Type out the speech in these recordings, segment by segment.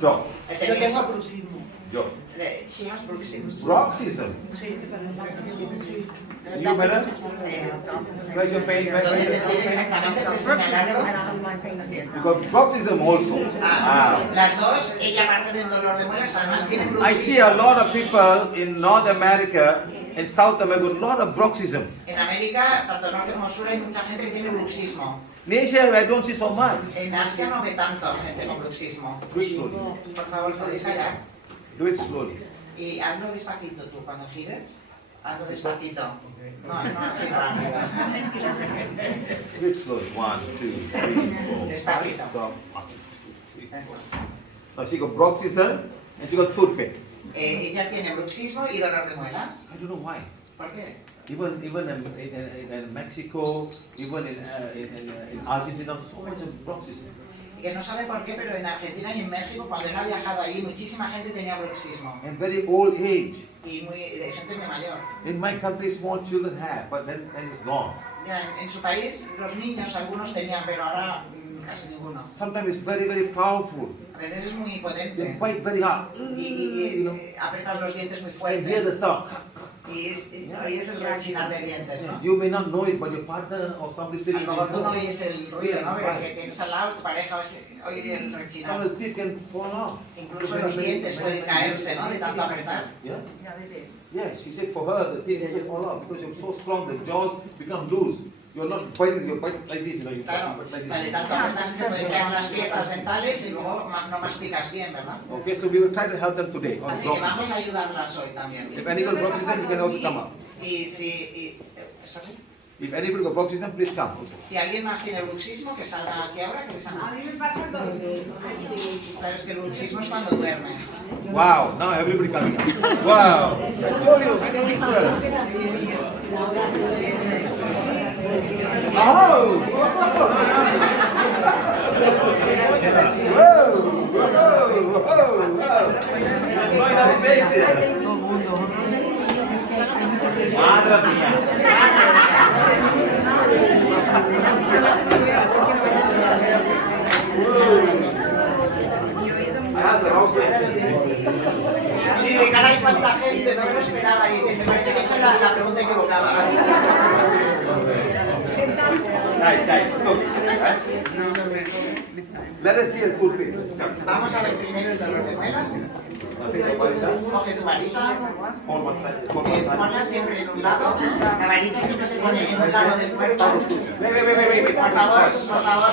Yo. Yo tengo bruxismo. Yo. She has bruxismo. Bruxism. Sí. You, madam? Where's your pain? Exactamente lo que señalaron. You got bruxism also. Las dos, ella aparte del dolor de muelas, además tiene bruxismo. I see a lot of people in North America, in South America, with a lot of bruxism. En América, tanto norte como sur, hay mucha gente que tiene bruxismo. In Asia, I don't see so much. En Asia no ve tanto gente con bruxismo. Do it slowly. Por favor, podéis callar. Do it slowly. Y hazlo despacito tú, cuando gires, hazlo despacito. No así rápido. Do it slowly. 1, 2, 3, 4, 5. Despacito. Stop. Eso. Now she got bruxism and she got tooth pain. Ella tiene bruxismo y dolor de muelas. I don't know why. ¿Por qué? Even in Mexico, even in Argentina, so much of bruxism. Que no sabe por qué, pero en Argentina y en México, cuando él ha viajado allí, muchísima gente tenía bruxismo. And very old age. Y de gente muy mayor. In my country, small children have, but then it's gone. Ya, en su país, los niños, algunos tenían, pero ahora casi ninguno. Sometimes it's very, very powerful. A veces es muy They potente. bite very hard. Y apretan los dientes muy And hear fuerte. the sound. Y es el rechinar de dientes, ¿no? You may not know it, but your partner or somebody A sitting lo mejor tú no there, oyes el ruido, ¿no? Pero el que tienes al lado, tu pareja, oye el some rechinar. of the teeth can fall off. Incluso los dientes pueden caerse, ¿no? De tanto apretar. Yeah? Yeah, she said for her, the teeth will fall off because you're so strong, the jaws become loose. You're not biting, you're biting like this, you know, you Claro, bite like de this. tanto apretar se te pueden caer las piezas dentales y luego no masticas bien, ¿verdad? Okay, so we will try to help them today on Así que vamos a bruxism. ayudarlas hoy también. If any got bruxism, you can also come up. Y si, ¿sorry? If anybody got bruxism, please come also. Si alguien más tiene bruxismo, que salga aquí ahora, que les A haga. mí me pasa todo. Claro, es que el bruxismo es cuando duermes. Wow, now everybody coming up. Wow, I told you, people. Oh! Madre mía. Y de cara a cuánta gente, no me lo esperaba. Y me parece que he hecho la pregunta equivocada. Right. So, let us see a good thing. Vamos a ver primero el dolor de muelas. Coge tu varita. Hold one side. Ponla siempre en un lado. La varita siempre se pone en un lado del cuerpo. Wait. Por favor, por favor.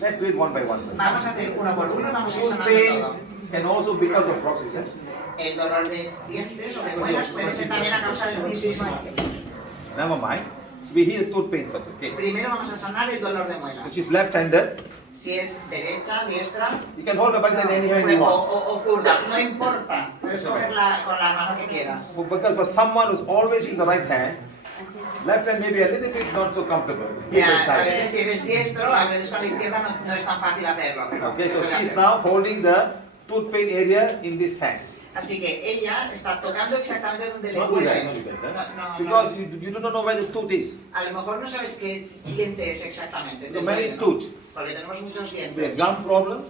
Let's do it one by one. Vamos a hacer uno por uno, vamos a ir Tooth sonando pain todo. can also because of bruxism. El dolor de dientes o de muelas puede ser también a causa del bruxismo. Never mind. We hear tooth pain first. Okay. Primero vamos a sanar el dolor de muelas. Which is left-handed. Si es derecha, diestra, You can hold the button in any hand you want. o zurda, no importa. Puedes cogerla con la mano que quieras. Because for someone who's always in the right hand, left hand may be a little bit not so comfortable. Ya, a veces si eres diestro, a veces con la izquierda no es tan fácil hacerlo, pero Okay, se so puede she's hacer. now holding the tooth pain area in this hand. Así que ella está tocando exactamente donde le Not do that, duele. not do that, No, Because you do not know where the tooth is. A lo mejor no sabes qué diente es exactamente. The del many duele, ¿no? tooth. Porque tenemos muchos Could be a dientes. gum problem.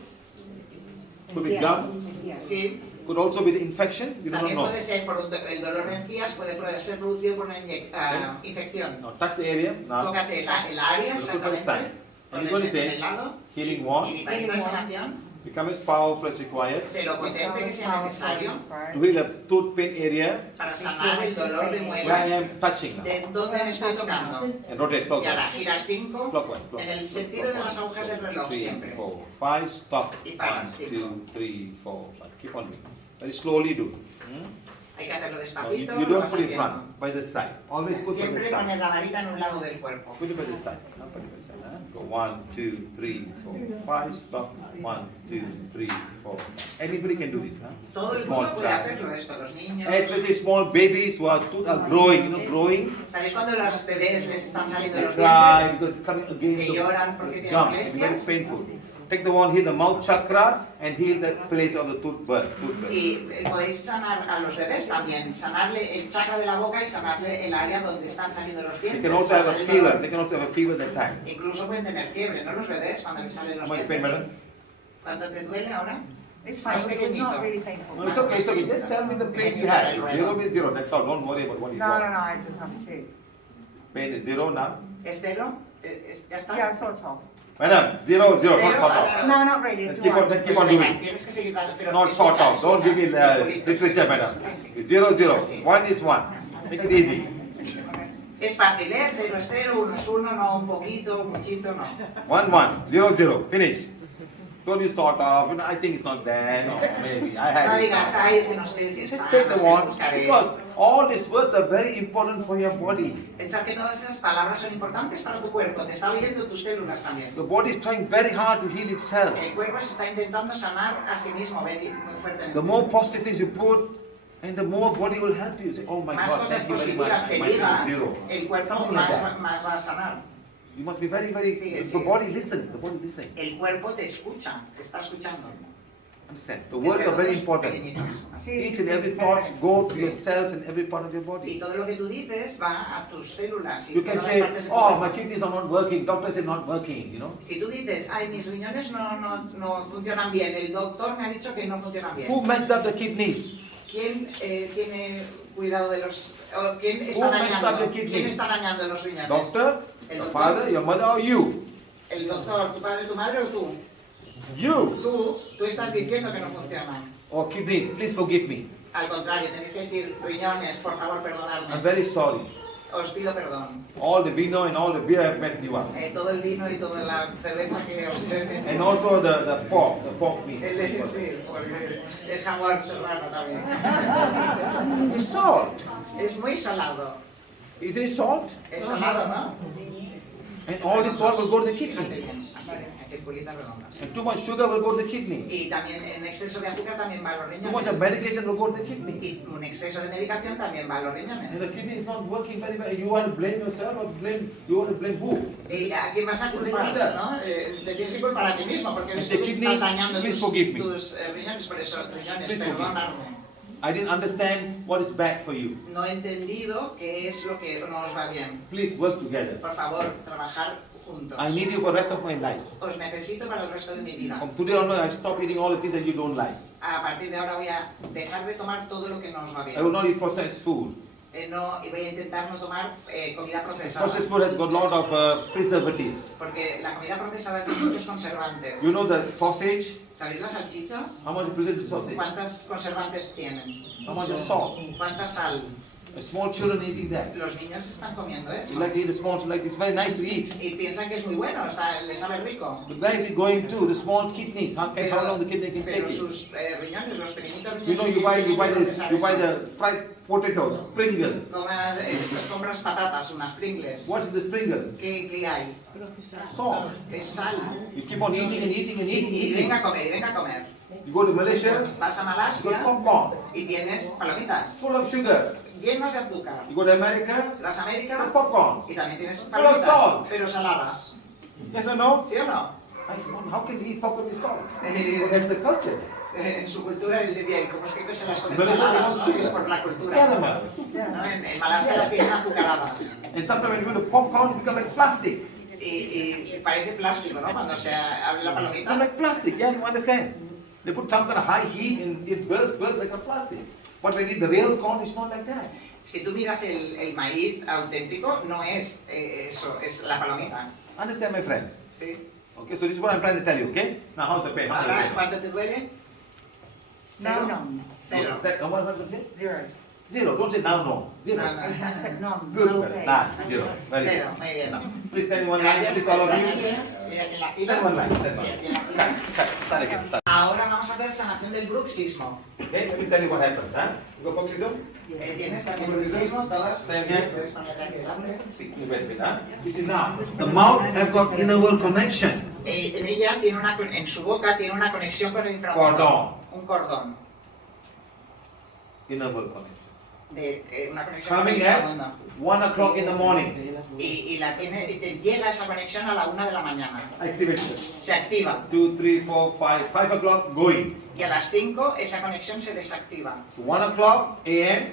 Could be gum. Sí, Could also be the infection. You do not también know. puede ser por el dolor de encías, puede ser producido por una infección. Now touch the area. Now Tócate el área Look at the exactamente. side. Con And you're going to en say el lado. healing one. Y para la sanación, become as powerful as required sé lo potente que sea necesario to heal a tooth pain area para sanar el dolor de where I muelas. am touching now. ¿De dónde me estoy tocando? And rotate Y ahora clockwise. giras 5 Clockwise. en el sentido de las agujas del reloj 3, siempre. 4, 5, stop. Y 1, paras, 2, cinco. 3, 4, 5. Keep on doing. Very slowly do. Hay que hacerlo Now, despacito. you lo don't vas put it haciendo. front, by the side. Always put by the Siempre side. poner la varita en un lado del cuerpo. Put it by the side. Now put it by the side. Go 1, 2, 3, 4, 5, stop. 1, 2, 3, 4. Anybody can do this, huh? Todo el Small mundo puede child. hacerlo esto, los niños. Especially small babies who are growing, growing. ¿Sabéis cuando los bebés les están saliendo They los cry dientes? because it's coming against Que lloran porque the tienen gums. It's very molestias. painful. Take the one, heal the mouth chakra and heal that place of the tooth burn. Y podéis sanar a los bebés también, sanarle el chakra de la boca y sanarle el área donde están saliendo los They dientes. can also have a sanar el fever. dolor. They can also have a fever that time. Incluso pueden tener fiebre, ¿no? Los bebés cuando les salen How los much pain, dientes. madam? ¿Cuánto te duele ahora? It's fine, Es it's not pequeñito. really painful. No, it's okay, it's okay. Just tell me the pain you had. Zero means zero. That's all. Don't worry about what you No, no, got. no, I just have two. Pain is zero now. Espero, ¿ya está? Yeah, sort of. Madam, zero, zero, not Zero, sort of. No, not really, it's Let's keep on, one. let's keep Pues on venga, doing. tienes que seguir dando, pero Not escucha, sort of. Don't escucha. give me Circulitos. literature, madam. Así. Zero, zero. Así. One is one. Make it easy. Es fácil, ¿eh? Cero es cero, uno es uno, no un poquito, muchito, no. One, one. Zero, zero. Finish. Don't you sort of. You know, I think it's not there. No, maybe. I No had it. digas, ay, es que no sé si es Just pan, take no the sé, one. buscaré. Because all these words are very important for your body. Pensar que todas esas palabras son importantes para tu cuerpo, te está oyendo tus células también. The body is trying very hard to heal itself. El cuerpo se está intentando sanar a sí mismo muy fuertemente. The more positive things you put, and the more body will help you. Say, oh my Más God, cosas thank you very much. positivas que My pain digas, is zero. el cuerpo Something like that. más va a sanar. You must be very, very. Sí, The sí. body listen. The body listen. El cuerpo te escucha, te está escuchando. Understand? The words are very important. Pequeñitos, así. Each and every thought go to your cells and every part of your Y body. todo lo que tú dices va a tus células y You can todas las say, partes de tu oh, cuerpo. my kidneys are not working. Doctor said not working. You know. Si tú dices, ay, mis riñones no funcionan bien, el doctor me ha dicho que no funcionan bien. Who messed up the kidneys? ¿Quién tiene cuidado de los... o quién Who está messed up dañando? your kidneys? ¿Quién está dañando los riñones? Doctor, El your doctor. father, your mother, or you? ¿El doctor, tu padre, tu madre o tú? You. Tú estás diciendo que no funcionan. Or kidneys, please forgive me. Al contrario, tenéis que decir, riñones, por favor, I'm perdonadme. very sorry. Os pido perdón. All the vino and all the beer have messed you up. Todo el vino y toda la cerveza que os beben. And also the pork meat. Sí, porque el jamón serrano también. It's salt. Es muy salado. Is it salt? Es salado, ¿no? And all this salt will go to the Fíjate kidney. bien, así, circulitas redondas. And too much sugar will go to the kidney. Y también en exceso de azúcar también va a los Too much of riñones. medication will go to the kidney. Y un exceso de medicación también va a los And riñones. the kidney is not working very well. You want to blame yourself or you want to blame who? ¿Y a quién vas a culpar? ¿No? Te tienes que culpar a ti mismo porque eres If tú the que kidney, estás dañando please tus forgive me. riñones. Por eso, riñones, Please forgive me. perdonadme. I didn't understand what is bad for you. No he entendido qué es lo que no os va bien. Please work together. Por favor, trabajar juntos. I need you for the rest of my life. Os necesito para el resto de mi vida. From today onward, I stop eating all the things that you don't like. A partir de ahora voy a dejar de tomar todo lo que no os va I will bien. not eat processed food. Y voy a intentar no tomar comida procesada. Processed food has got a lot of preservatives. Porque la comida procesada tiene muchos conservantes. You know the sausage? ¿Sabéis las salchichas? How much is preservative sausage? ¿Cuántos conservantes tienen? How much of salt? ¿Cuánta sal? Small children eating that. Los niños están comiendo You eso. like to eat the small, like it's very nice to eat. Y piensan que es muy bueno, les sabe rico. But where is it going to? The small kidneys. How long the kidney can take Pero it? sus riñones, los pequeñitos You riñones... know, you buy the fried potatoes, Pringles. Compras patatas, unas Pringles. What's in the Pringles? ¿Qué hay? Salt. Es sal. You keep on eating and eating and eating and Y eating. venga a comer, y venga a comer. You go to Malaysia, Vas a you got Malasia popcorn, y tienes palomitas full of sugar. llenas de azúcar. You go to America, Las you Américas got popcorn. y también tienes Full of palomitas, salt. pero saladas. Yes or no? ¿Sí o no? I said, "Mom, how can you eat popcorn with salt? Well, that's the culture. En su cultura él decía, ¿y cómo es que se las comen Pero eso saladas? no ¿No? sugar. Es por la cultura. Caramel. ¿No? En Malasia las tienen azucaradas. And sometimes when you go to popcorn, it becomes like plastic. Y parece plástico, ¿no? Cuando se abre la It's palomita. like plastic, yeah, you understand? They put some kind of high heat and it bursts like a plastic. But when you eat the real corn, it's not like that. Si tú miras el maíz auténtico, no es eso, es la palomita. Understand, my friend? ¿Sí? Okay, so this is what I'm trying to tell you, okay? Now, how's the pain? How's the Ahora, pain? ¿cuánto te duele? No, no, Cero. What did you say? 0. Zero. Don't say now, no. Zero. No, no. I said none, Good, no well, pain. that, zero. Very Cero, good. muy bien. Please stand in one line, Gracias. please all of you. Sí, aquí en la fila. Stand one line, stand Sí, one aquí line. en la fila. Start again, start. Ahora vamos a hacer sanación del bruxismo. Okay, let me tell you what happens, huh? You go Foxism? Tienes también bruxismo, todas. Stand Sí, here. puedes ponerte aquí delante. See, you wait a minute, huh? You see now, the mouth has got inner world connection. En ella tiene en su boca tiene una conexión con el inframundo. Cordón. Un cordón. Inner world connection. Una conexión con el Coming at inframundo. 1 o'clock in the morning. Y te llega esa conexión a la 1 de la mañana. Activation. Se activa. 2, 3, 4, 5. 5 o'clock going. Y a las 5 esa conexión se desactiva. So 1 o'clock a.m.,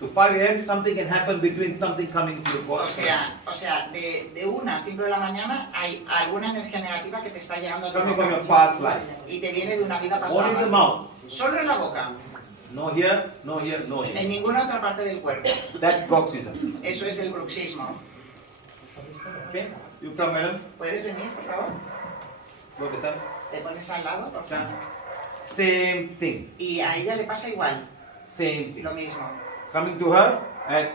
To 5 a.m. something can happen between something coming to your O body. sea, de 1 a 5 de la mañana hay alguna energía negativa que te está llegando a tu Coming from boca your past life. y te viene de una vida Only the pasada. mouth. Solo en la boca, No here, no here, no en here. ninguna otra parte del cuerpo. That's bruxism. Eso es el bruxismo. Okay? You come, madam. ¿Puedes venir, por favor? Go to sir. Te pones al lado, por favor. Same thing. Y a ella le pasa igual, Same thing. lo mismo. Coming to her at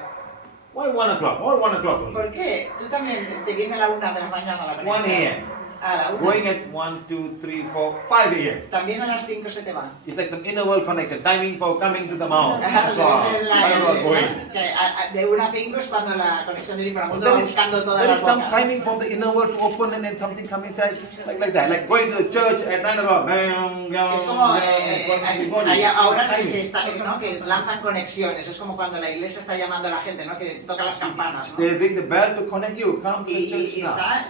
why 1 o'clock? Or 1 o'clock only. ¿Por qué? Tú también te viene a la 1 de la mañana la 1 conexión. a.m. A la 1. Going at 1, 2, 3, 4, 5 a.m. También a las 5 se te va. It's like some inner world connection. Timing for coming to the mount. Debe ser I don't know going. de 1 a 5 es cuando la conexión del inframundo va There is, buscando todas there las is some bocas. timing for the inner world to open and then something come inside, like that. Like going to the church at 9 o'clock. Es como ahora sí se está, ¿no? Que lanzan conexiones. Es como cuando la iglesia está llamando a la gente, ¿no? Que toca las campanas, ¿no? They ring the bell to connect you. Come to the church Y now. está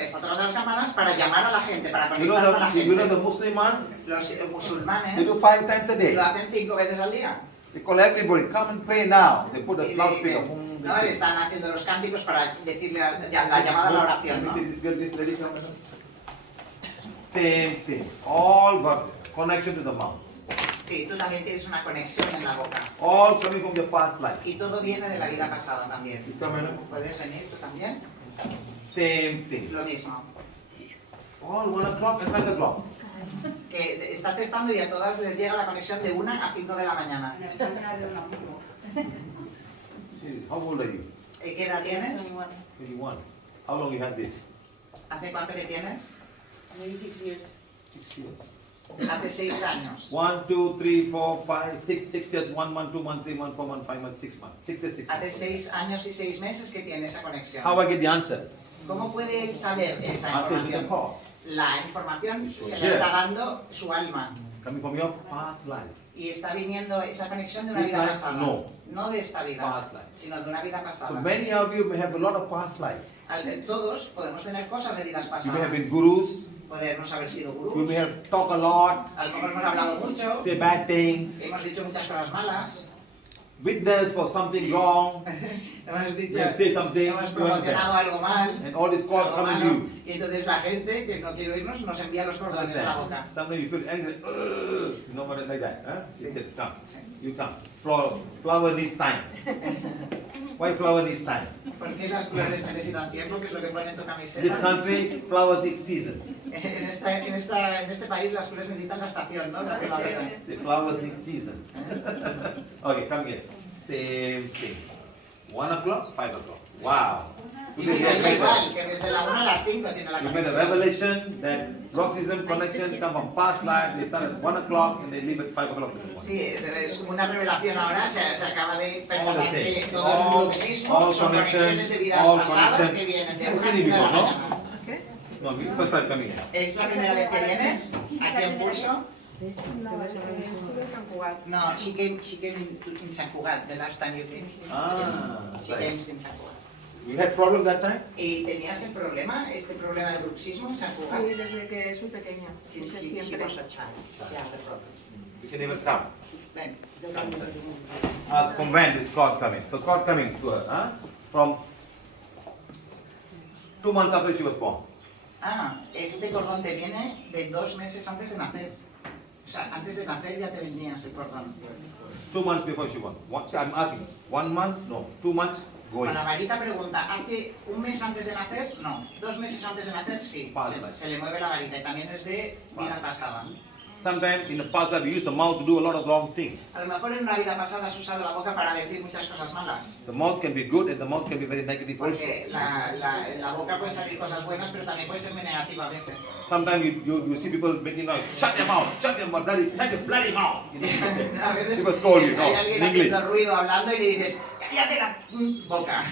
está tocando las campanas para llamar a la gente, para You know conectar con la the, you know gente. the Muslim man? Los They musulmanes do 5 times a day. lo hacen 5 veces al día. They call everybody, come and pray now. They put a Y loudspeaker. no, le están haciendo los cánticos para decirle la llamada a la oración, ¿no? Let me see this girl, this lady come. Same thing. All got connection to the mouth. Sí, tú también tienes una conexión en la boca. All coming from your past life. Y todo viene de la vida pasada también. You come in. ¿Puedes venir tú también? Same thing. Lo mismo. All 1 o'clock and 5 o'clock. Que está testando y a todas les llega la conexión de 1 a 5 de la mañana. See, how old are you? ¿Qué edad tienes? 21. How long you had this? ¿Hace cuánto que tienes? Maybe 6 years. 6 years. Hace 6 años. 1, 2, 3, 4, 5, 6, 6 years, 1 month, 2 months, 3 months, 4 months, 5 months, 6 months. 6 years, 6 Hace months. 6 años y 6 meses que tiene esa conexión. How I get the answer? ¿Cómo puede él saber esa Answer is in the información? call. La información se le Yeah. está dando su alma. Coming from your past life. Y está viniendo esa conexión de una This vida life, pasada. no. No de esta vida, Past life. sino de una vida So pasada. many of you may have a lot of past life. Todos podemos tener cosas de vidas You may pasadas. have been gurus. Podemos haber sido You gurús. may have talked a lot, A lo mejor hemos hablado mucho. say bad things, Hemos dicho muchas cosas malas. witness for something wrong, Hemos dicho. you have said something, Hemos you understand. promocionado algo mal. And all this call Algo coming to malo. you. Y entonces la gente que no quiere oírnos nos envía los cordones a la boca. Understand? Sometimes you feel angry, you know what it's like that, huh? Sí. You said, come, Sí. you come. Flower needs time. Why flower needs time? ¿Por qué las flores necesitan tiempo? Que es lo que pone en tu This camiseta. country, flowers need season. En este país las flores necesitan la estación, ¿no? La primavera. Say, flowers need season. Okay, come here. Same thing. 1 o'clock, 5 o'clock. Wow. Y Today we ella have igual, made que desde la 1 a las 5 tiene la a, we made a conexión. revelation that bruxism connection come from past life. They start at 1 o'clock and they leave at 5 o'clock in the morning. Sí, es como una revelación ahora, se acaba de All percatar the que same. todo el bruxismo son conexiones de vidas pasadas que vienen de You've 1 seen a it 5 de la before, no? mañana. No, first time coming here. ¿Es la primera vez que vienes aquí en Pulso? Estuve en San Cugat. No, she came in San Cugat, the last time you came. Ah, She came right. in San Cugat. You had problem that time? ¿Y tenías el problema, este problema de bruxismo en San Cugat? Sí, desde que soy pequeña. Sí, Desde sí, she siempre. was a child. Yeah, the problem. You can even come. Ven. Ask from when is God coming. So God coming to her, huh? From 2 months after she was born. Ah, este cordón te viene de 2 meses antes de nacer. O sea, antes de nacer ya te venía ese cordón. 2 months before she was born. I'm asking, 1 month? No. 2 months? Going. Cuando Marita pregunta, ¿hace 1 mes antes de nacer? No. 2 meses antes de nacer, sí. Past life. Se le mueve la varita y también es de vida pasada. Sometimes in the past life we used the mouth to do a lot of wrong things. A lo mejor en una vida pasada has usado la boca para decir muchas cosas malas. The mouth can be good and the mouth can be very negative also. Porque la boca puede salir cosas buenas, pero también puede ser muy negativa a veces. Sometimes you see people making noise. Shut your mouth, bloody, shut your bloody mouth. You know? A veces People scold you, no, hay alguien in English. haciendo ruido, hablando y le dices, cállate la boca.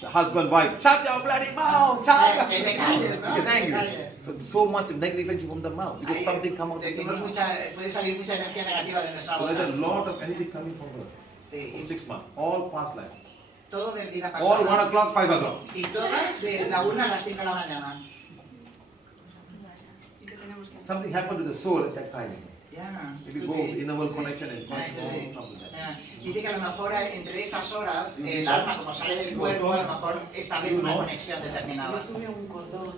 The husband, wife, shut your bloody mouth, shut Que te calles, ¿no? You get Que te angry. calles. So much of negative energy from the mouth because Ahí something come out of the decimos mouth. puede salir mucha energía negativa de nuestra So there's a boca. lot of energy coming from her. Sí, In y 6 months, all past life. todo de vida All 1 pasada. o'clock, 5 o'clock. Y todas de la 1 a las 5 de la mañana. ¿Y qué tenemos que hacer? Something happened to the soul at that time. Yeah. Maybe go inner connection and Yeah, connection. Come with that. Dice que a lo mejor entre esas horas el alma, como sale del cuerpo, a lo mejor establece una conexión determinada. Yo tuve un cordón,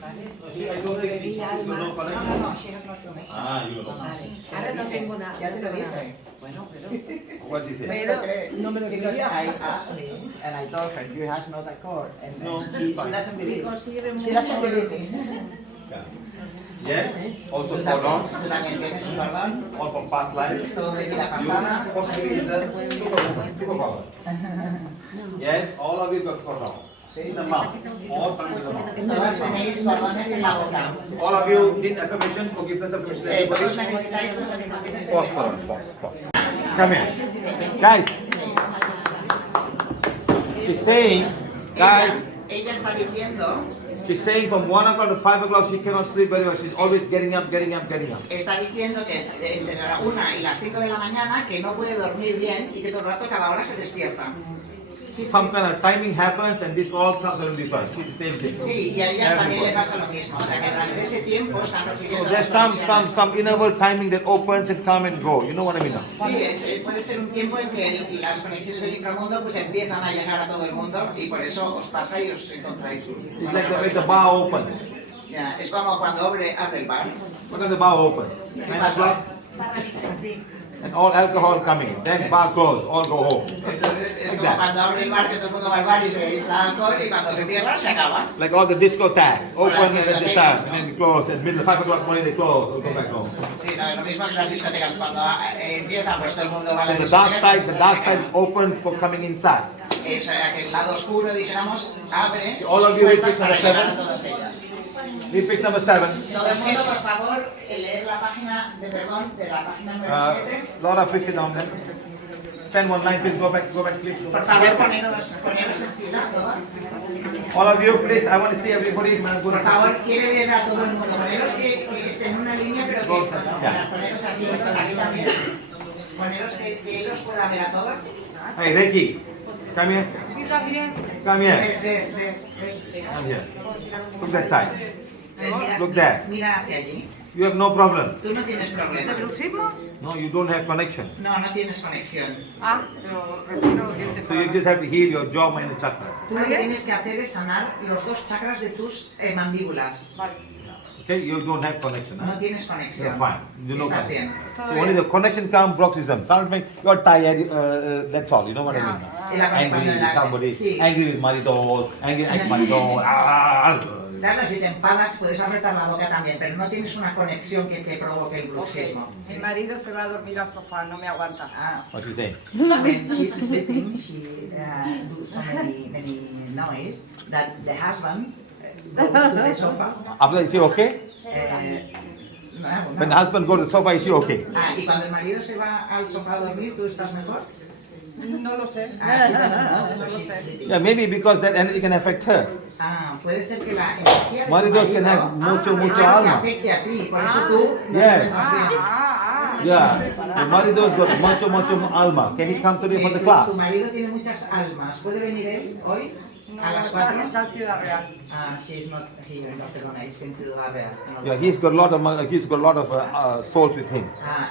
¿vale? See, I don't think she's no No, connection. no, she has not connection. Ah, you know. Ahora no tengo nada. Ya te lo dije. Bueno, pero... What she said? Pero no me lo because I asked me and I told her you has not a cord and No, she fine. doesn't believe it. Because she removed She doesn't believe me. Yes. Also Tú cordon. también tienes un cordón, All from past life. todo de vida You pasada. possibly is a superpower. Yes, all of you got cordon. In the mouth. All coming in the mouth. Todas tenéis cordones en la boca. All of you did affirmation, forgiveness affirmation. Vosotros necesitáis dos afirmaciones. Pause for a pause. Come here. Guys. She's saying, guys, Ella está diciendo, she's saying from 1 o'clock to 5 o'clock she cannot sleep very well. She's always getting up. está diciendo que entre la 1 y las 5 de la mañana que no puede dormir bien y que todo el rato cada hora se despierta. Some kind of timing happens and this all comes in this one. She's the same thing. Sí, y a ella también le pasa lo mismo. O sea que durante ese tiempo están So recibiendo there's las conexiones. some inner world timing that opens and come and go. You know what I mean? Sí, puede ser un tiempo en que las conexiones del inframundo pues empiezan a llegar a todo el mundo y por eso os pasa y os encontráis. It's like the bar opens. Ya, es como cuando abre el bar. What does the bar open? 9 o'clock and all alcohol coming. Then bar closed, all go home. Entonces es como cuando abre el bar que todo el mundo va al bar y se bebe alcohol y cuando se cierra se acaba. Like all the discotheques, open and then they start, and then close. At middle 5 o'clock morning they close, or go back home. Sí, no, lo mismo que las discotecas cuando empiezan pues todo el mundo va a So la the discoteca. dark side is open for coming inside. O sea, que el lado oscuro, dijéramos, abre All of sus you puertas repeat para number llegar a 7. todas ellas. Repeat number 7. Todo el mundo, por favor, leer la página de perdón de la página número 7. Laura, please sit down there. 1019, please go back, please. Por favor, poneros en fila todas. All of you, please, I want to see everybody. Por favor, quiere ver a todo el mundo. Poneros que estén en una línea, pero que poneros aquí también. Poneros que ellos puedan ver a todas. Hey, Ricky, come here. Sí, también. Come here. Ves. Come here. Look that side. Mira, Look there. mira hacia allí. You have no problem. Tú no tienes ¿De problema. bruxismo? No, you don't have connection. No, no tienes conexión. Ah, pero respiro dientes So you just have to heal your jaw and the chakra. Tú lo que tienes que hacer es sanar los dos chakras de tus mandíbulas. Vale. Okay, you don't have connection. No Huh? tienes conexión. You're fine. You know Estás connection. bien. So only the connection comes bruxism. Sometimes you're tired, that's all. You know what I mean? Y la Angry cuando with somebody, sí. angry with maridol, angry ex maridol. Claro, si te enfadas puedes apretar la boca también, pero no tienes una conexión que te provoque el bruxismo. Mi marido se va a dormir al sofá, no me aguanta. Ah. What you say? When she's sleeping, she do so many noise that the husband goes to the sofa. After that, is she okay? When the husband goes to the sofa, is she okay? Y cuando el marido se va al sofá a dormir, ¿tú estás mejor? No lo sé. Ah, sí, pues, No lo sé. Yeah, maybe because that energy can affect her. Puede ser que la energía de Maridos tu que marido mucho te alma. afecte a ti, por eso tú no Yeah. te encuentras bien. Yeah, the marido's got mucho alma. Can he come today for the class? Tu marido tiene muchas almas. ¿Puede venir él hoy? A las 4. Está en Ciudad Real. She's not here in Barcelona, is in Ciudad Real. Yeah, he's got a lot of souls with him.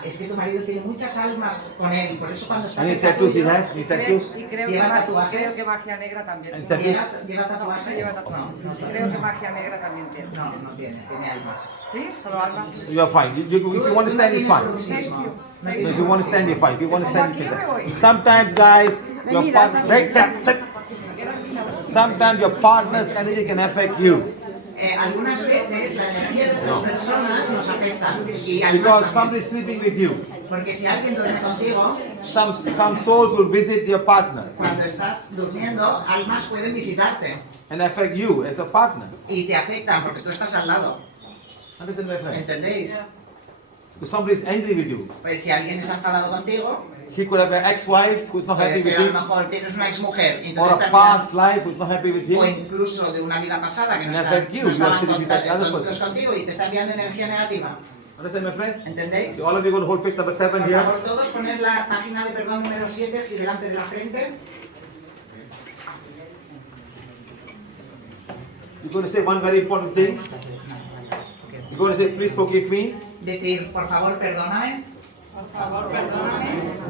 Es que tu marido tiene muchas almas con él, por eso cuando está Any cerca tattoos he tuyo, has? Any tattoos? Y creo ¿Lleva que, tatuajes? creo que magia negra también. And tattoos? ¿Lleva tatuajes? Lleva tatuajes. No Creo que magia negra también tiene. no tiene almas. ¿Sí? Solo almas. You are fine. If you want to stand, it's fine. Bruxismo. No If tienes you want to stand, you're fine. If you want to stand, Aquí you yo me voy. stand. Sometimes, guys, sometimes your partner's energy can affect you. Algunas veces la energía de otras personas nos afecta. Y Because algunas somebody's sleeping with you. porque si alguien duerme contigo, Some souls will visit your partner cuando estás durmiendo, almas pueden visitarte and affect you as a partner. y te afectan porque tú estás al lado. Understand, my friend? ¿Entendéis? If somebody's angry with you, Pues si alguien está enfadado contigo, he could have an ex-wife who's not happy puede with ser a lo you, mejor tienes una exmujer y or entonces a también, past life who's not happy with o him. incluso de una vida pasada que no, And está, affect you, no you are estaban sitting beside the other contentos person. contigo y te está enviando energía negativa. Understand, my friend? ¿Entendéis? So all of you going to hold page number 7 Por here. favor, todos poner la página de perdón número 7 así delante de la frente. You're going to say one very important thing. You're going to say, please forgive me. Decir, por favor, perdóname.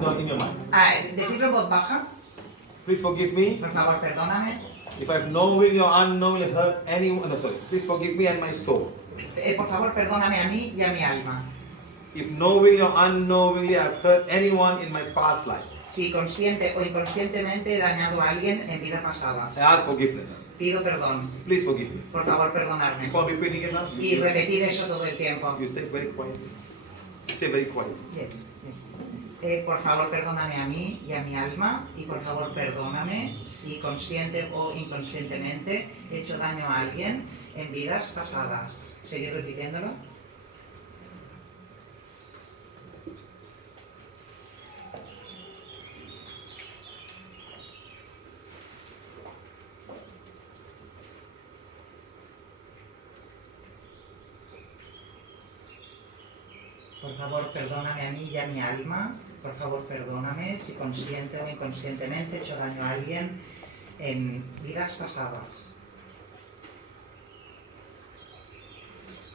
No, in your mind. Decirlo en voz baja. Please forgive me Por favor, perdóname. if I've knowingly or unknowingly hurt anyone. No, sorry. Please forgive me and my soul. Por favor, perdóname a mí y a mi alma. If knowingly or unknowingly I've hurt anyone in my past life, Si consciente o inconscientemente he dañado a alguien en vidas I pasadas, ask forgiveness. pido perdón. Please forgive me. Por favor, perdonarme. Keep on repeating it now. Y repetir eso todo el tiempo. You say very quietly. You say very quietly. Yes, yes. Por favor, perdóname a mí y a mi alma. Y por favor, perdóname si consciente o inconscientemente he hecho daño a alguien en vidas pasadas. ¿Seguir repitiéndolo? Por favor, perdóname a mí y a mi alma. Por favor, perdóname si consciente o inconscientemente he hecho daño a alguien en vidas pasadas.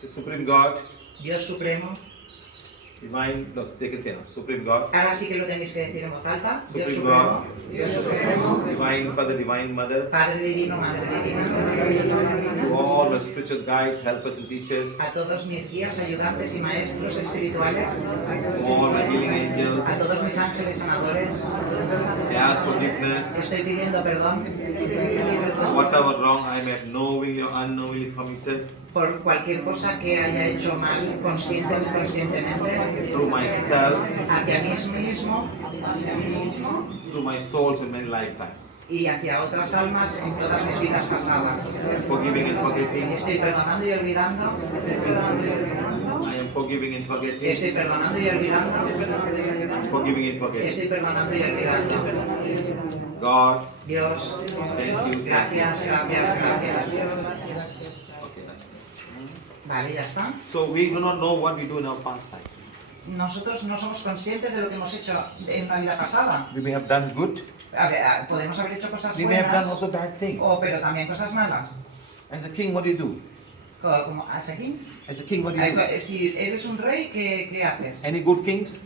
The Supreme God, Dios Supremo. divine, no, they can say now. Supreme God, Ahora sí que lo tenéis que decir en voz alta. Dios Supreme Supremo. God, Dios Supremo. Divine Father, Divine Mother, Padre Divino, Madre Divina. to all my spiritual guides, helpers, and teachers, A todos mis guías, ayudantes y maestros espirituales. to all my healing angels, A todos mis ángeles sanadores. I ask forgiveness Estoy pidiendo perdón for whatever wrong I may have knowingly or unknowingly committed por cualquier cosa que haya hecho mal, consciente o inconscientemente, through myself, hacia mí mismo through my souls in many lifetimes. y hacia otras almas en todas mis vidas pasadas. Forgiving and forgetting, Estoy perdonando y olvidando. I am forgiving and forgetting, Estoy perdonando y olvidando. forgiving and forgetting. Estoy perdonando y olvidando. God, Dios, thank you. gracias, gracias, gracias. Okay, nice. Vale, ya está. So we do not know what we do in our past life. Nosotros no somos conscientes de lo que hemos hecho en una vida pasada. We may have done good, A ver, podemos haber hecho cosas we may have done buenas, also bad things. pero también cosas malas. As a king, what do you do? Como, ¿hasta aquí? As a king, what do you do? Si eres un rey, ¿qué haces? Any good kings?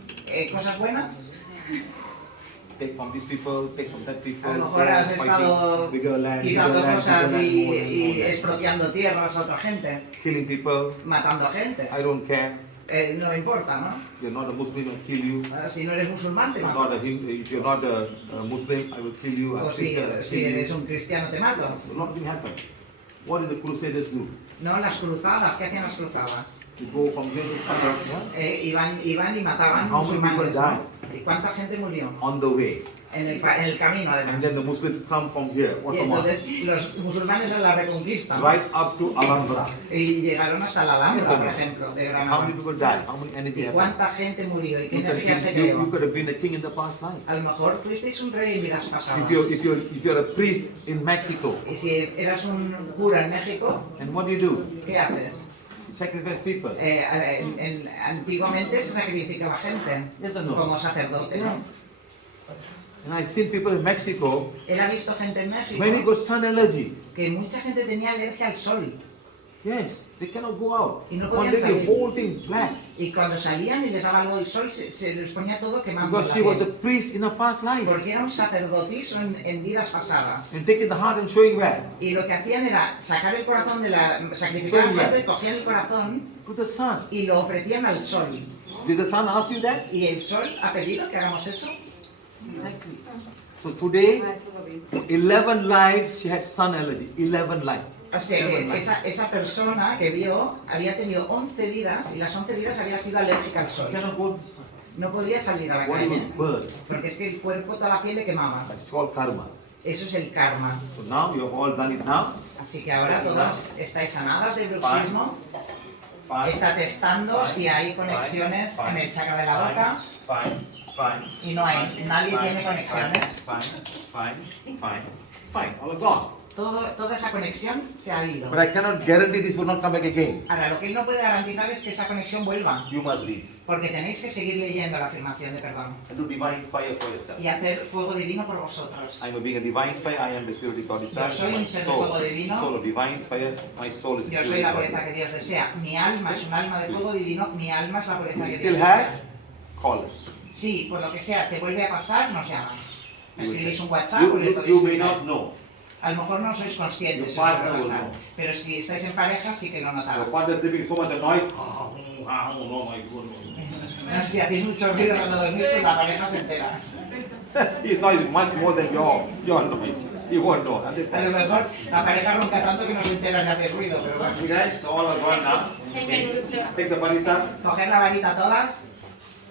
¿Cosas buenas? Take from these people, take from that people. A lo mejor has estado bigger land, quitando cosas more y and more. expropiando tierras a otra gente, Killing people, matando gente. I don't care. No importa, ¿no? You're not a Muslim, I'll kill you. Si no eres musulmán, te You're mato. not a Hindu, if you're not a Muslim, I will kill you. O si eres un cristiano, te mato. So nothing happened. What did the Crusaders do? No, las cruzadas, ¿qué hacían las cruzadas? To go from here to somewhere, Iban y mataban How many people musulmanes. ¿Y cuánta gente murió? on the way. En el camino, And además. then the Muslims come from here, Y Ottoman, entonces los musulmanes en la reconquista, ¿no? right up to Alhambra. Y llegaron hasta la Alhambra, Yes or por no? ejemplo, de How Granada. many people died? How much energy ¿Y happened? cuánta gente murió? ¿Y qué You energía se could, you creó? could have been a king in the past life. A lo mejor fuisteis un rey en vidas pasadas. If you're a priest in Mexico, Y si eras un cura en México, and what do? ¿qué haces? You sacrifice people. Antiguamente se sacrificaba gente Yes or no? como sacerdote, ¿no? And I've seen people in Mexico, Él ha visto gente en México very good sun allergy. que mucha gente tenía alergia al sol. Yes, they cannot go out. Y no One podían day the salir. whole thing black. Y cuando salían y les daba algo el sol, se les ponía todo quemando Because la she was a piel. priest in a past life. Porque era un sacerdotizo en vidas pasadas. And taking the heart and showing where? Y lo que hacían era sacar el corazón de la... Sacrificaban Showing gente, where? cogían el corazón To the sun. y lo ofrecían al sol. Did the sun ask you that? ¿Y el sol ha pedido que hagamos eso? Exactly. So today, 11 lives she had sun allergy. 11 lives. O sea, 11 que lives. esa persona que vio había tenido 11 vidas y las 11 vidas había sido alérgica al sol. Cannot go to the sun. No podía salir a la What calle about birds? porque es que el cuerpo, toda la piel le quemaba. That's called karma. Eso es el karma. So now you have all done it now. Así que ahora todas estáis sanadas de bruxismo. Fine. Está testando si hay conexiones en el chakra de la boca Fine. y no hay. Nadie tiene conexiones. Fine. All are gone. Toda esa conexión se ha ido. But I cannot guarantee this will not come back again. Ahora, lo que él no puede garantizar es que esa conexión vuelva. You must read. Porque tenéis que seguir leyendo la afirmación de perdón and do divine fire for yourself. y hacer fuego divino por vosotros. I am being a divine fire. I am the purity God desires. soy My un ser de fuego soul, divino. soul of divine fire. My soul is the Yo soy purity la God pureza que desires. Dios desea. Mi alma es un alma de fuego divino. Mi alma es la pureza We que still Dios have? desea. Call us. Sí, por lo que sea, te vuelve a pasar, nos llamas. You will Escribís check. un WhatsApp o le podéis You may escribir. not know. A lo mejor no sois conscientes de Your lo que partner will pasa, know. pero si estáis en pareja sí que lo Your notaron. partner is living so much noise. Oh my goodness. Si hacéis mucho ruido cuando dormís, pues la pareja se entera. His noise is much more than your noise. You won't know. A lo Understand? mejor la pareja ronca tanto que no se entera si haces ruido, pero bueno. You guys, all are gone now. Okay. Take the varita, Coger la varita todas,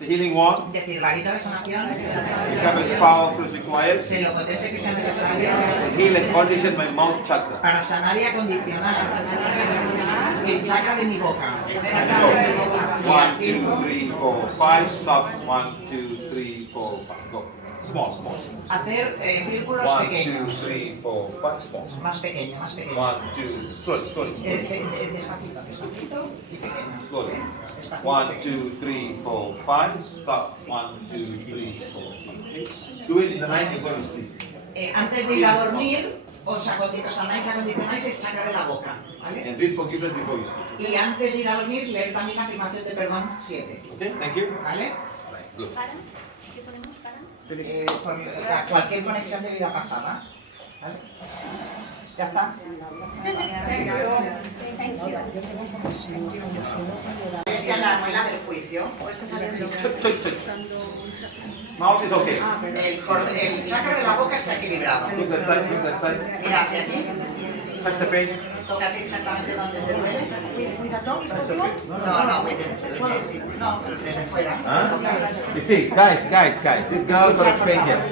the healing wand. decir varita de sanación, Become as powerful as required. sé lo potente que sea necesario Heal and condition my mouth chakra. para sanar y acondicionar el chakra de mi boca. Go. 1, 2, 3, 4, 5. Stop. 1, 2, 3, 4, 5. Go. Small, small. Hacer círculos 1, 2, pequeños, 3, 4, 5. Small. más pequeño, más pequeño. 1, 2, slowly, slowly, slowly. Despacito, despacito y pequeño. Slowly. Sí, despacito, 1, pequeño. 2, 3, 4, 5. Stop. 1, 2, 3, 4, 5. Do it in the night before you sleep. Antes de ir a dormir, os sanáis y acondicionáis el chakra de la boca, ¿vale? And read forgiveness before you sleep. Y antes de ir a dormir, leer también la afirmación de perdón 7, Okay, thank you. ¿vale? Right, good. ¿Para? ¿Qué ponemos para? O sea, cualquier conexión de vida pasada, ¿vale? Ya está. Es que la muela del juicio, Touch, touch, touch. Mouth is okay. el chakra de la boca está equilibrado. Look that side, look that side. Mira hacia ti, Touch the pain. tócate exactamente donde te duele. Touch the pain. No, pero desde fuera. Huh? You see, guys, this girl got a pain here.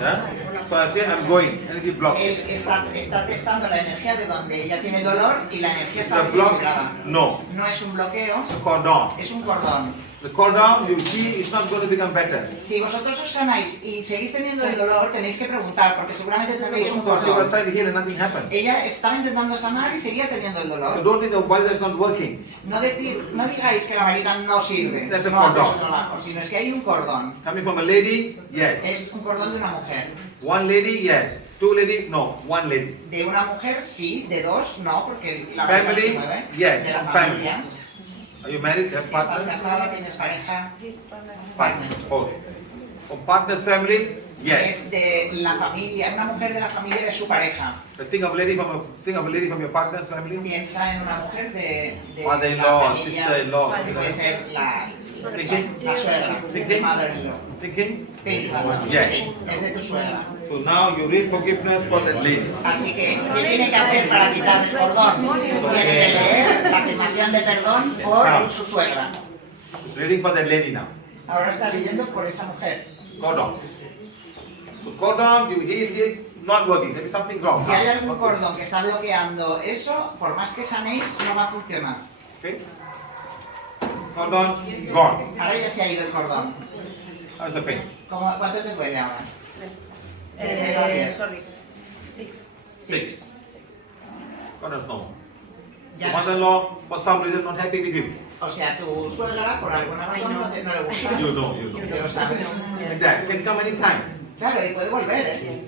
Huh? So I say I'm going, energy block. Él está testando la energía de donde ella tiene dolor y la energía Is está the block? desequilibrada. No. No es un bloqueo, It's a cordon. es un cordón. The cordon, you see, it's not going to become better. Si vosotros os sanáis y seguís teniendo el dolor, tenéis que preguntar, porque seguramente tendréis un So she was cordón. trying to heal and nothing happened. Ella estaba intentando sanar y seguía teniendo el So dolor. don't think the body is not working. No digáis que la varita no sirve, That's a no hace cordón. su trabajo, sino es que hay un cordón. Coming from a lady, yes. Es un cordón de una mujer. One lady, yes. Two lady, no. One lady. De una mujer sí, de dos no, porque la varita no se Family, mueve. yes. De la Family. familia. Are you married? Have Estás partners? casada, tienes pareja. Partner. Both. From partner's family, yes. Es de la familia, una mujer de la familia de su pareja. Think of a lady from your partner's family. Piensa en una mujer de la Mother-in-law, familia. sister-in-law. Puede ser la suegra, Thinking? mother-in-law. Thinking? Piensa, Yes. sí, es de tu suegra. So now you read forgiveness for that lady. Así que, ¿qué tiene que hacer para quitar el cordón? Tiene que leer la afirmación de perdón por su suegra. It's reading for that lady now. Ahora está leyendo por esa mujer. Cordon. So cordon, you heal, not working. There is something wrong. Si hay algún cordón que está bloqueando eso, por más que sanéis, no va a funcionar. Okay? Cordon, gone. Ahora ya se ha ido el cordón. How's the pain? ¿Cuánto te duele ahora? De 0 a 10. Sorry. 6. 6. Cordon's normal. Ya So no- mother-in-law, for some reason, not happy with you. O sea, tu suegra, por alguna razón, no le gusta. You know. Ya lo sabes. And that can come anytime. Claro, y puede volver, ¿eh?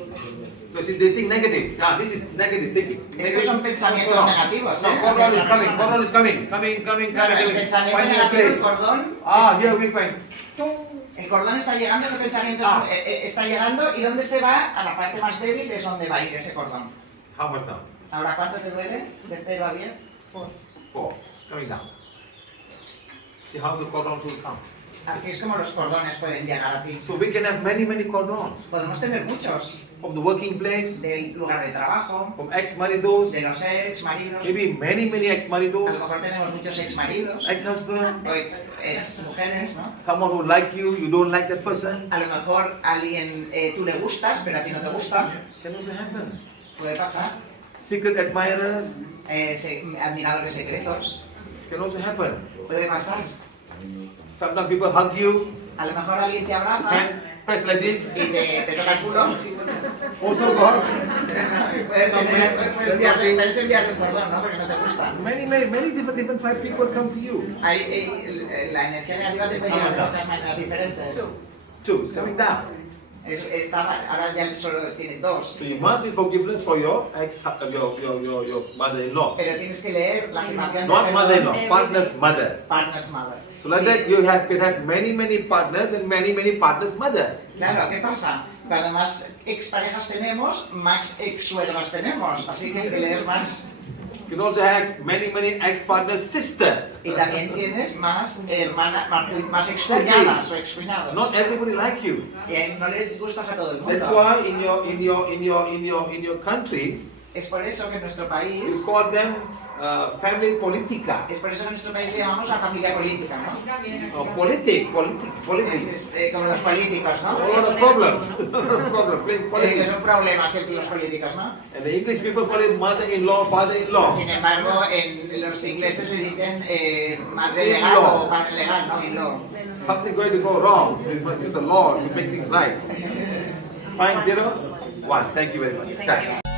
Because if they think negative, this is negative thinking. Estos son pensamientos No, negativos, No, ¿eh? cordon is coming, cordon is coming. Coming. Claro, el pensamiento Find your negativo, el place. cordón, Here we go. el cordón está llegando, ese pensamiento está llegando, y ¿dónde se va? A la parte más débil es donde va a ir ese cordón. How much now? Ahora, ¿cuánto te duele? ¿De 0 a 10? 4. Coming down. See how the cordons will come. Así es como los cordones pueden llegar a ti. So we can have many cordons. Podemos tener muchos, From the working place, del lugar de trabajo, from ex-maridos, de los ex maridos. maybe many A ex-maridos, lo mejor tenemos muchos ex maridos ex-husband, o ex mujeres, ¿no? someone who like you don't like that person. A lo mejor a alguien tú le gustas, pero a ti no te gusta. Can also happen. Puede pasar. Secret admirers, Admiradores secretos. can also happen. Puede pasar. Sometimes people hug you, A lo mejor alguien te abraza, press like this. y te toca el culo, Also got puedes enviarle un cordón, ¿no? Porque no te gusta. many different five people come to you. La energía negativa te puede llevar de muchas maneras diferentes. Two, it's coming down. Ahora ya solo tiene dos. So you must be forgiveness for your your mother-in-law. Pero tienes que leer la afirmación de Not perdón, mother-in-law, partner's mother. partner's mother. So like that you can have many partners and many partners' mother. Claro, ¿qué pasa? Cuando más exparejas tenemos, más ex-suegras tenemos. Así que hay que leer más. You can also have many ex-partners' sister. Y también tienes más hermanas, más excuñadas o excuñados. Not everybody like you. Y no le gustas a todo el That's mundo. why in your country Es por eso que en nuestro país, you call them family politica. es por eso que en nuestro país le llamamos la familia política, ¿no? Politic. Como los políticos, ¿no? A lot of problem. Playing Que politics. es un problema siempre los políticos, ¿no? And the English people call it mother-in-law, father-in-law. Sin embargo, en los ingleses le dicen madre legal o padre legal, ¿no? In-law. Something going to go wrong. Use a law to make things right. Fine, 0, 1. Thank you very much. Thank you.